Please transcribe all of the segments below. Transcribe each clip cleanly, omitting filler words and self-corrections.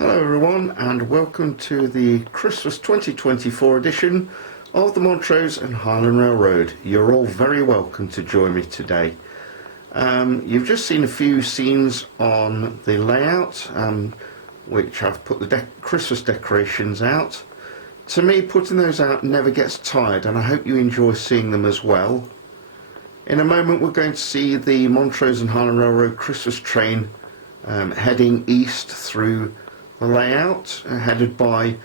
Hello everyone, and welcome to the Christmas 2024 edition of the Montrose and Highland Railroad. You're all very welcome to join me today. You've just seen a few scenes on the layout, which I've put the Christmas decorations out. To me, putting those out never gets tired, and I hope you enjoy seeing them as well. In a moment we're going to see the Montrose and Highland Railroad Christmas train heading east through the layout, headed by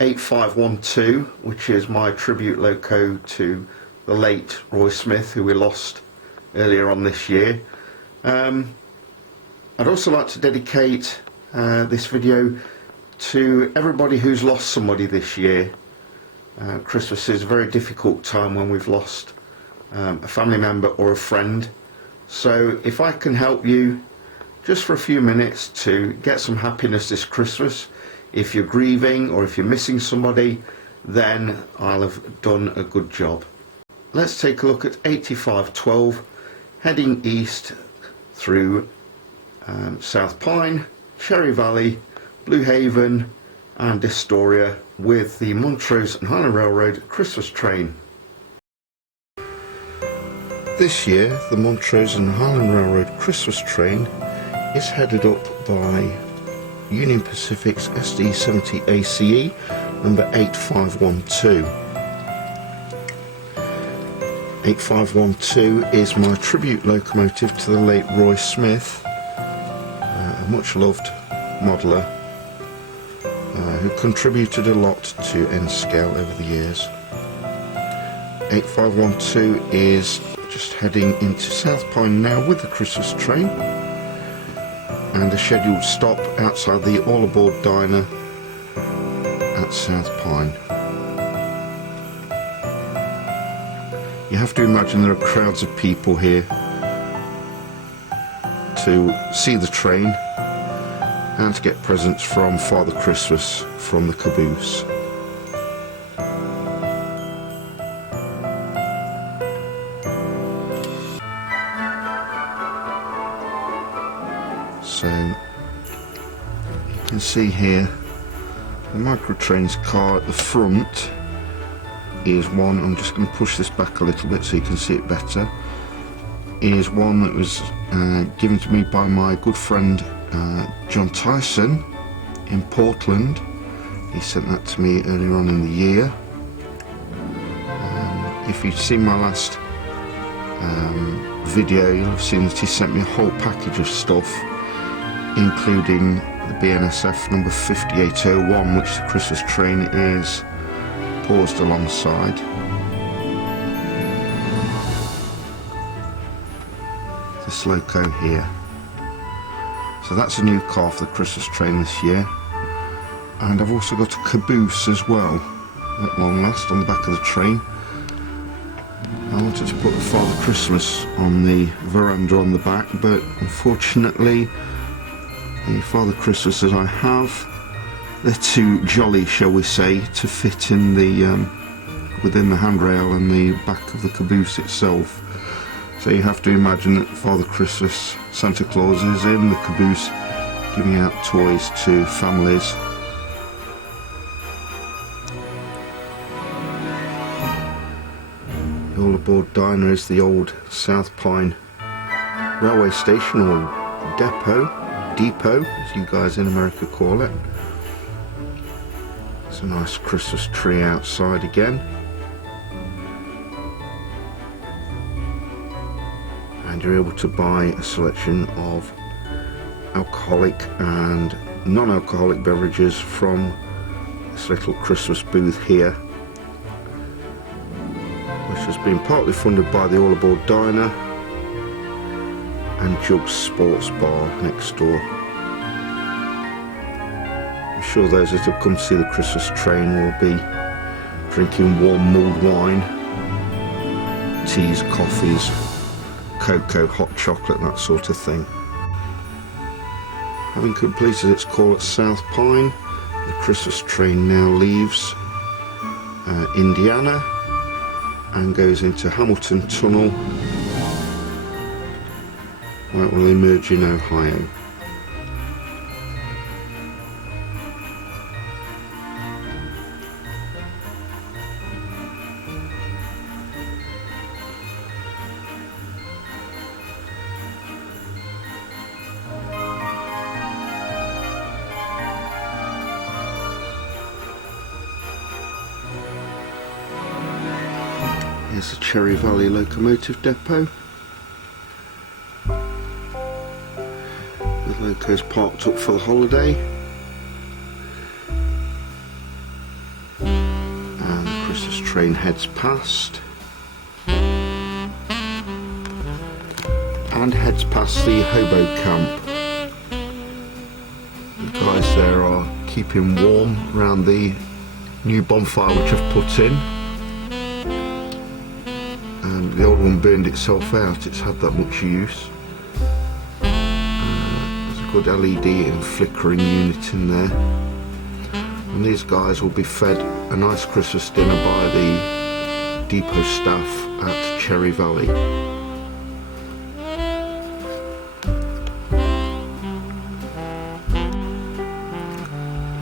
8512, which is my tribute loco to the late Roy Smith, who we lost earlier on this year. I'd also like to dedicate this video to everybody who's lost somebody this year. Christmas is a very difficult time when we've lost a family member or a friend, so if I can help you just for a few minutes to get some happiness this Christmas, if you're grieving or if you're missing somebody, then I'll have done a good job. Let's take a look at 8512 heading east through South Pine, Cherry Valley, Blue Haven and Astoria with the Montrose and Highland Railroad Christmas train. This year the Montrose and Highland Railroad Christmas train is headed up by Union Pacific's SD70 ACE number 8512. 8512 is my tribute locomotive to the late Roy Smith, a much loved modeller who contributed a lot to N-Scale over the years. 8512 is just heading into South Pine now with the Christmas train, and a scheduled stop outside the All Aboard Diner at South Pine. You have to imagine there are crowds of people here to see the train and to get presents from Father Christmas from the caboose. So you can see here the microtrain's car at the front is one, I'm just going to push this back a little bit so you can see it better, is one that was given to me by my good friend John Tyson in Portland. He sent that to me earlier on in the year. If you've seen my last video, you'll have seen that he sent me a whole package of stuff, including the BNSF number 5801, which the Christmas train is paused alongside. This loco here. So that's a new car for the Christmas train this year. And I've also got a caboose as well, at long last, on the back of the train. I wanted to put the Father Christmas on the veranda on the back, but unfortunately the Father Christmases I have, they're too jolly, shall we say, to fit in the within the handrail and the back of the caboose itself. So you have to imagine that Father Christmas, Santa Claus, is in the caboose giving out toys to families. The All Aboard Diner is the old South Pine railway station, or depot, as you guys in America call it. It's a nice Christmas tree outside again. And you're able to buy a selection of alcoholic and non-alcoholic beverages from this little Christmas booth here, which has been partly funded by the All Aboard Diner and Jugs Sports Bar next door. I'm sure those that have come to see the Christmas train will be drinking warm mulled wine, teas, coffees, cocoa, hot chocolate, that sort of thing. Having completed its call at South Pine, the Christmas train now leaves Indiana and goes into Hamilton Tunnel, where it will emerge in Ohio. Here's the Cherry Valley Locomotive Depot. The loco's parked up for the holiday. And the Christmas train heads past. And heads past the hobo camp. The guys there are keeping warm around the new bonfire which I've put in. And the old one burned itself out, it's had that much use. There's a good LED and flickering unit in there. And these guys will be fed a nice Christmas dinner by the depot staff at Cherry Valley.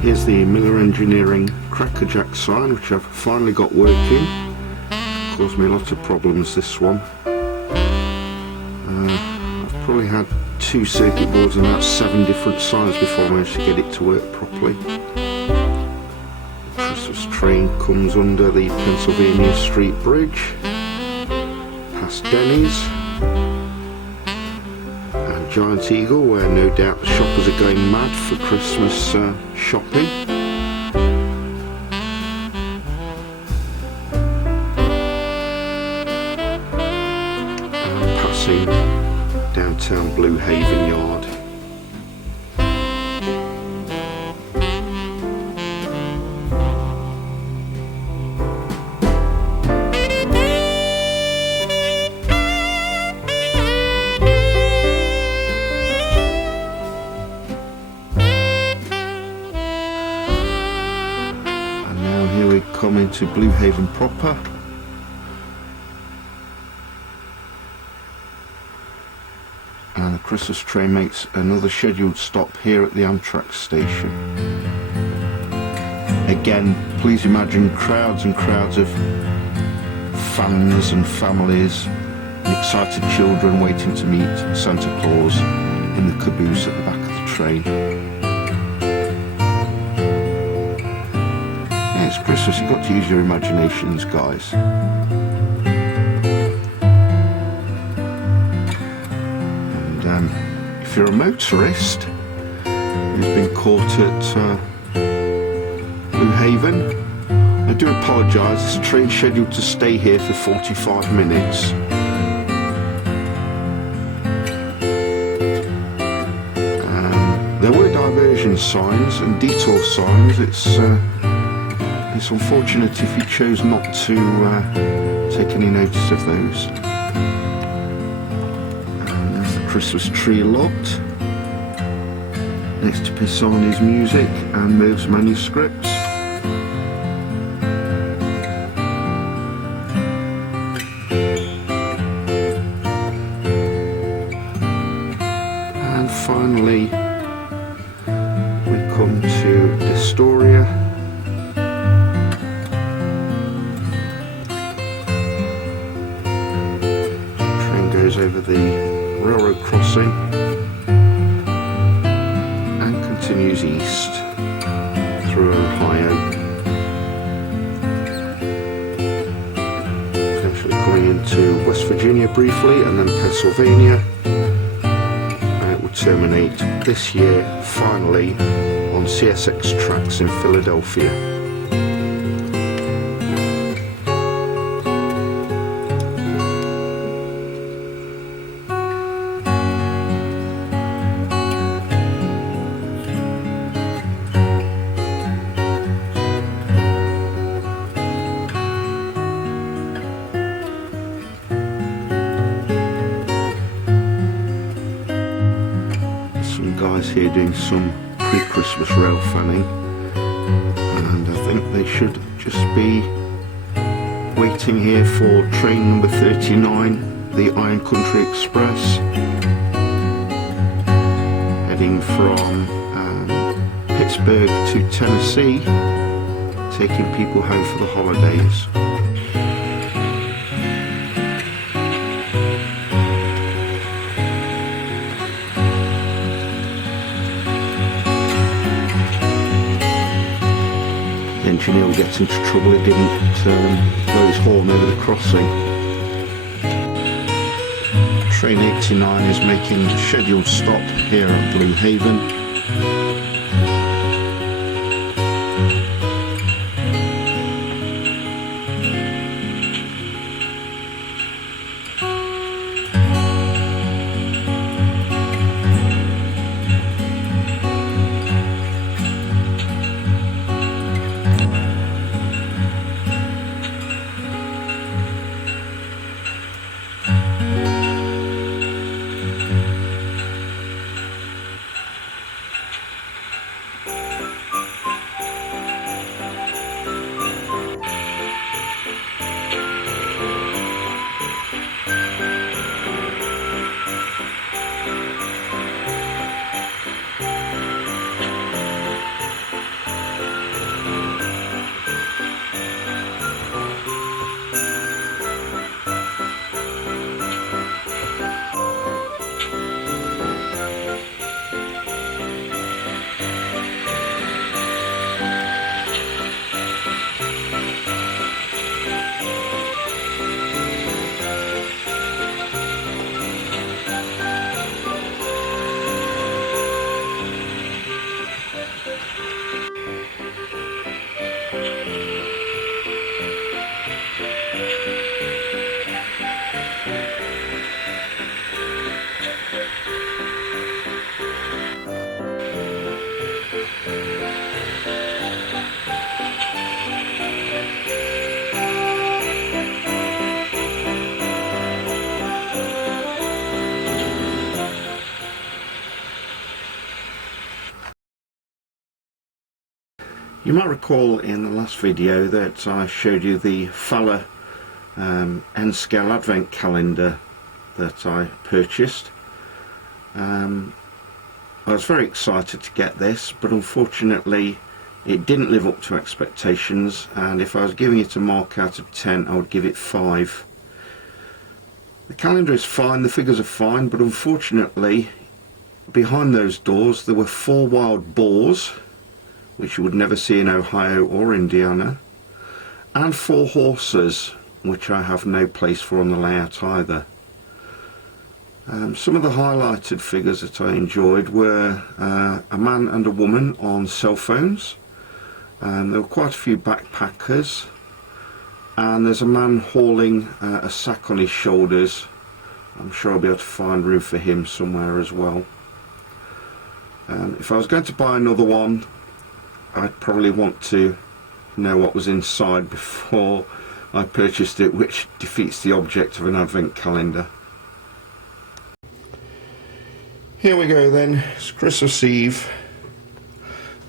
Here's the Miller Engineering Crackerjack sign, which I've finally got working. Caused me a lot of problems, this one. I've probably had 2 circuit boards and about 7 different signs before I managed to get it to work properly. The Christmas train comes under the Pennsylvania Street Bridge, past Denny's and Giant Eagle, where no doubt the shoppers are going mad for Christmas shopping. Downtown Blue Haven Yard. And now here we come into Blue Haven proper. And the Christmas train makes another scheduled stop here at the Amtrak station. Again, please imagine crowds and crowds of fans and families and excited children waiting to meet Santa Claus in the caboose at the back of the train. Yeah, it's Christmas, you've got to use your imaginations, guys. If you're a motorist who's been caught at Blue Haven, I do apologise, this train's scheduled to stay here for 45 minutes. There were diversion signs and detour signs. It's unfortunate if you chose not to take any notice of those. Christmas tree locked next to Pisani's music and Merv's manuscripts. And finally we come to Astoria. Train goes over the railroad crossing and continues east through Ohio, eventually coming into West Virginia briefly and then Pennsylvania, and it will terminate this year finally on CSX tracks in Philadelphia. Guys here doing some pre-Christmas rail fanning, and I think they should just be waiting here for train number 39, the Iron Country Express, heading from Pittsburgh to Tennessee, taking people home for the holidays. The engineer will get into trouble, he didn't blow his horn over the crossing. train 89 is making a scheduled stop here at Blue Haven. You might recall in the last video that I showed you the Fowler N-scale advent calendar that I purchased. I was very excited to get this, but unfortunately it didn't live up to expectations, and if I was giving it a mark out of 10 I would give it 5. The calendar is fine, the figures are fine, but unfortunately behind those doors there were 4 wild boars, which you would never see in Ohio or Indiana, and 4 horses, which I have no place for on the layout either. Some of the highlighted figures that I enjoyed were a man and a woman on cell phones, and there were quite a few backpackers, and there's a man hauling a sack on his shoulders. I'm sure I'll be able to find room for him somewhere as well. If I was going to buy another one, I'd probably want to know what was inside before I purchased it, which defeats the object of an advent calendar. Here we go then, it's Christmas Eve.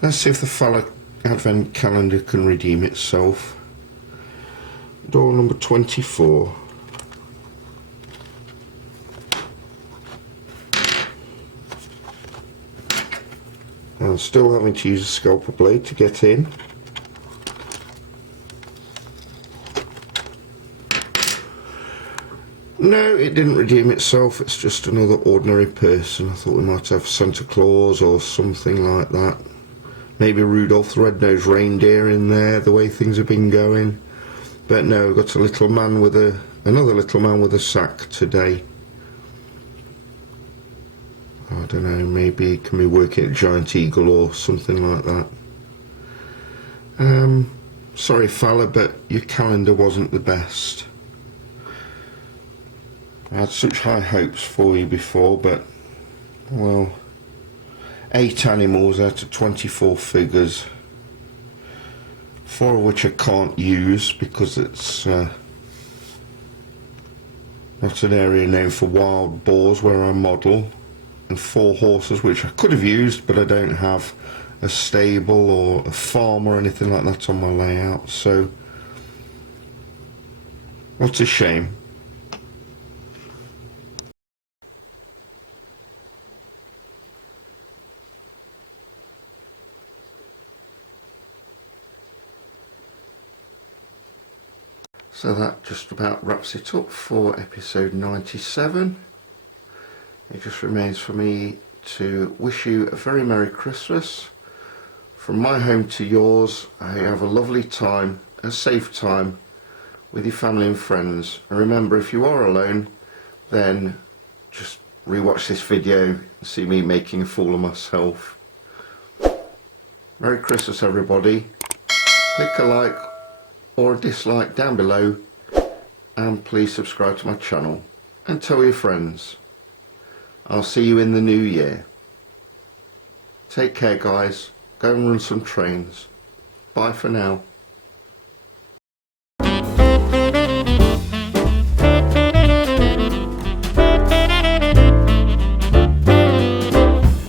Let's see if the Fowler advent calendar can redeem itself. Door number 24. I'm still having to use a scalpel blade to get in. No, it didn't redeem itself, it's just another ordinary person. I thought we might have Santa Claus or something like that. Maybe Rudolph the Red-Nosed Reindeer in there, the way things have been going. But no, we've got a little man with another little man with a sack today. I don't know, maybe can be working at Giant Eagle or something like that. Sorry Fowler, but your calendar wasn't the best. I had such high hopes for you before, but, well, 8 animals out of 24 figures, 4 of which I can't use because it's not an area known for wild boars where I model, and 4 horses which I could have used, but I don't have a stable or a farm or anything like that on my layout, so what a shame. So that just about wraps it up for episode 97. It just remains for me to wish you a very Merry Christmas. From my home to yours, I have a lovely time, a safe time with your family and friends. And remember, if you are alone, then just rewatch this video and see me making a fool of myself. Merry Christmas everybody. Click a like or a dislike down below, and please subscribe to my channel and tell your friends. I'll see you in the new year. Take care guys, go and run some trains. Bye for now.